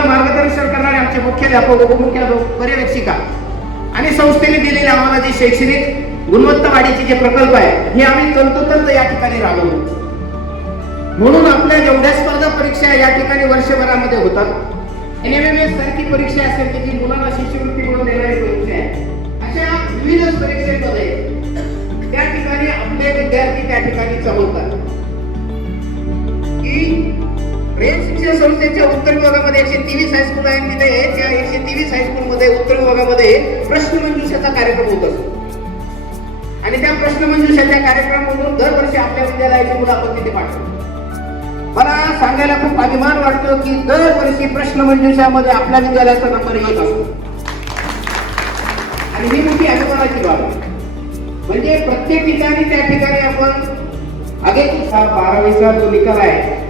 मार्गदर्शन करणारे आमचे मुख्याध्यापक उपमुख्याध्यापक पर्यवेक्षिका आणि संस्थेने दिलेले आम्हाला जे शैक्षणिक गुणवत्ता वाढीचे जे प्रकल्प आहे हे आम्ही तंतोतंत या ठिकाणी राबवलो म्हणून आपल्या जेवढ्या स्पर्धा परीक्षा या ठिकाणी वर्षभरामध्ये होतात एनएमएमएस सारखी परीक्षा असेल की जी मुलांना शिष्यवृत्ती म्हणून देणारी परीक्षा आहे अशा विविध परीक्षेमध्ये त्या ठिकाणी आपले विद्यार्थी त्या ठिकाणी चमवतात प्रेम शिक्षण संस्थेच्या उत्तर विभागामध्ये एकशे तेवीस हायस्कूल आहे तिथे. त्या एकशे तेवीस हायस्कूलमध्ये उत्तर विभागामध्ये प्रश्नमंजुषाचा कार्यक्रम होत असतो. आणि त्या प्रश्नमंजुषाच्या कार्यक्रमामधून दरवर्षी आपल्या विद्यालयाची मुलं आपण तिथे पाठवतो. मला सांगायला खूप अभिमान वाटतो की दरवर्षी प्रश्नमंजुषामध्ये आपल्या विद्यालयाचा नंबर येत असतो. आणि ही मोठी अभिमानाची बाब आहे. म्हणजे प्रत्येक ठिकाणी त्या ठिकाणी आपण आगे बारावीचा जो निकाल आहे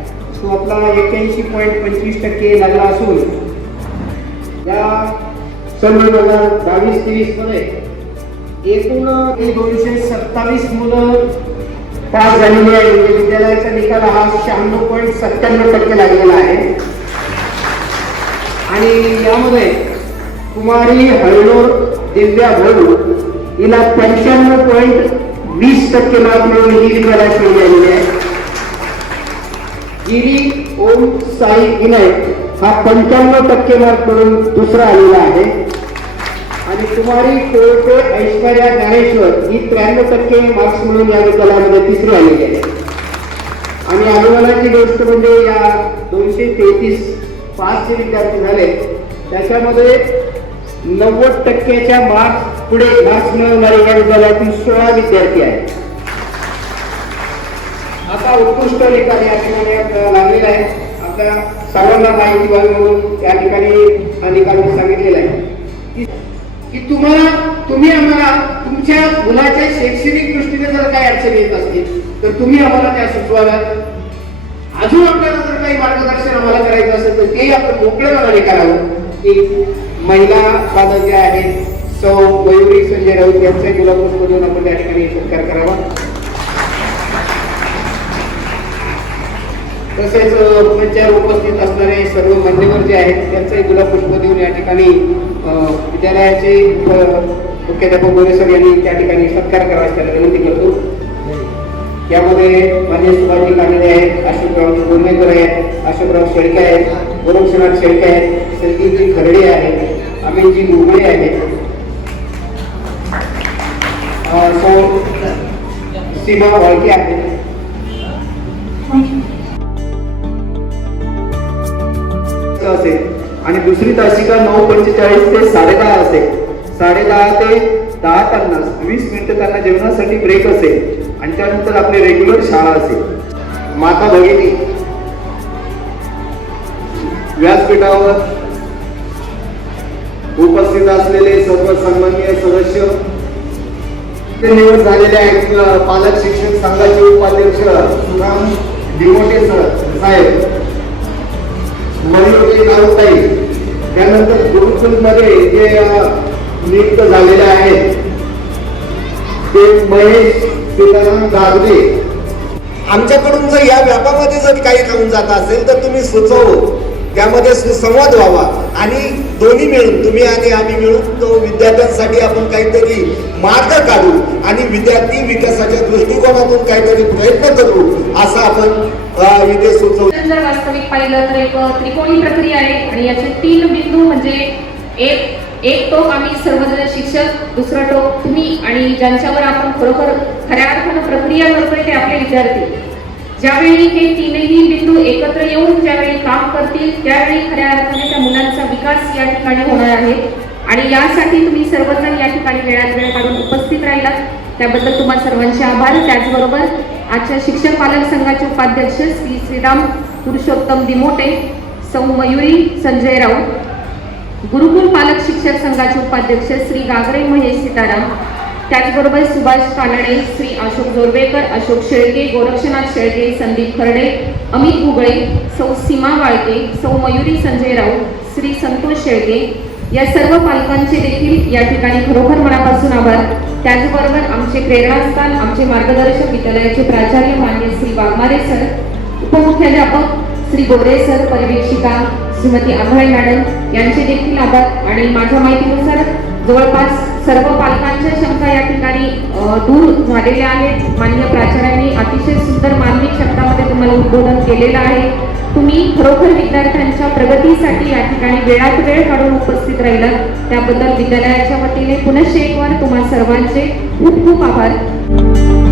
तो आपला एक्क्याऐंशी पॉईंट पंचवीस टक्के लागला असून या सन दोन हजार बावीस तेवीसमध्ये एकूण दोनशे सत्तावीस मुलं पास झालेली आहे. म्हणजे विद्यालयाचा निकाल हा शहाण्णव पॉईंट सत्त्याण्णव टक्के लागलेला आहे. आणि यामध्ये कुमारी हळलोर दिव्या भरू हिला पंच्याण्णव पॉईंट वीस टक्के मार्क मिळून ही विद्यालयात मिळाली आलेली आहे. गिरी ओम साई विनय हा पंच्याण्णव टक्के मार्क म्हणून दुसरा आलेला आहे. आणि कुमारी कोळपे ऐश्वर्या ज्ञानेश्वर ही त्र्याण्णव टक्के मार्क्स मिळून या निकालामध्ये तिसरी आलेली आहे. आणि अभिमानाची गोष्ट म्हणजे या दोनशे तेहतीस पाच जे विद्यार्थी झाले त्याच्यामध्ये नव्वद टक्क्याच्या मार्क्स पुढे मार्क्स मिळवणारे या विद्यालयातील सोळा विद्यार्थी आहेत. असा उत्कृष्ट निकाल या ठिकाणी लागलेला आहे. आपल्या सर्वांना माहिती व्हावी म्हणून या ठिकाणी हा निकाल सांगितलेला आहे. की- तुम्हाला तुम्ही आम्हाला तुमच्या मुलाच्या शैक्षणिक दृष्टीने जर काही अडचणी येत असतील तर तुम्ही आम्हाला त्या सुचवाव्यात. अजून आपल्याला जर काही मार्गदर्शन आम्हाला करायचं असेल तर तेही आपण मोकळ्या मनाने करावं. की महिला पालक ज्या आहेत. सौ मयुरी संजय राऊत यांचा गुलाबपूर देऊन आपण त्या ठिकाणी सत्कार करावा. तसेच अ, मंचावर उपस्थित असणारे सर्व मान्यवर जे आहेत त्यांचंही गुलाब पुष्प देऊन या ठिकाणी विद्यालयाचे मुख्याध्यापक गोरे सर यांनी त्या ठिकाणी सत्कार करावा त्याला विनंती करतो. यामध्ये माझे सुभाषजी कानडे आहेत अशोकराव गोलमेकर आहेत अशोकराव शेळके आहेत गोरक्षनाथ शेळके आहेत संगीतजी खरडे आहेत अमितजी मुंबळे आहेत. सौ सीमा वाळके आहेत. असेल आणि दुसरी तासिका नऊ पंचेचाळीस ते साडेदहा असेल साडेदहा ते दहा पन्नास. वीस मिनिटं त्यांना जेवणासाठी ब्रेक असेल आणि त्यानंतर आपली रेग्युलर शाळा असेल माता भगिनी व्यासपीठावर उपस्थित असलेले सर्व सन्माननीय सदस्य ते निवड झालेले आहेत पालक शिक्षक संघाचे उपाध्यक्ष सुराम डिमोटे सर साहेब. मयुरी त्यानंतर गुरुकुलमध्ये जे नियुक्त झालेले आहेत ते महेश सीताराम गागवे आमच्याकडून जर या व्यापामध्ये जर काही राहून जात असेल तर तुम्ही सुचव. त्यामध्ये सुसंवाद व्हावा. आणि दोन्ही मिळून तुम्ही आणि आम्ही मिळून तो विद्यार्थ्यांसाठी आपण काहीतरी मार्ग काढू आणि विद्यार्थी विकासाच्या दृष्टिकोनातून काहीतरी प्रयत्न करू असं आपण इथे जर वास्तविक पाहिलं तर एक त्रिकोणी प्रक्रिया आहे आणि याचे तीन बिंदू म्हणजे एक एक टोक आम्ही सर्वजण शिक्षक दुसरा टोक तुम्ही आणि ज्यांच्यावर आपण खरोखर खऱ्या अर्थानं प्रक्रिया करतोय ते आपले विद्यार्थी. ज्यावेळी हे तीनही बिंदू एकत्र येऊन ज्यावेळी काम करतील त्यावेळी खऱ्या अर्थाने त्या मुलांचा विकास या ठिकाणी होणार आहे. आणि यासाठी तुम्ही सर्वजण या ठिकाणी वेळात वेळ काढून उपस्थित राहिलात. त्याबद्दल तुम्हा सर्वांचे आभार. त्याचबरोबर आजच्या शिक्षक पालक संघाचे उपाध्यक्ष श्री श्रीराम पुरुषोत्तम दिमोटे सौ मयुरी संजय राऊत गुरुकुल पालक शिक्षक संघाचे उपाध्यक्ष श्री गागरे महेश सीताराम त्याचबरोबर सुभाष कानडे श्री अशोक जोरवेकर अशोक शेळके गोरक्षनाथ शेळके संदीप खर्डे अमित भुगळे सौ सीमा वाळके सौ मयुरी संजय राऊत श्री संतोष शेळके या सर्व पालकांचे देखील या ठिकाणी खरोखर मनापासून आभार. त्याचबरोबर आमचे प्रेरणास्थान आमचे मार्गदर्शक विद्यालयाचे प्राचार्य मान्य श्री वाघमारे सर उपमुख्याध्यापक श्री गोरे सर पर्यवेक्षिका श्रीमती आभाळे मॅडम यांचे देखील आभार. आणि माझ्या माहितीनुसार जवळपास सर्व पालकांच्या शंका या ठिकाणी दूर झालेल्या आहेत. मान्य प्राचार्यांनी अतिशय सुंदर मानवी शब्दामध्ये तुम्हाला उद्बोधन केलेलं आहे. तुम्ही खरोखर विद्यार्थ्यांच्या प्रगतीसाठी या ठिकाणी वेळात वेळ काढून उपस्थित राहिलात. त्याबद्दल विद्यालयाच्या वतीने पुनश्च एक वार तुम्हा सर्वांचे खूप खूप आभार.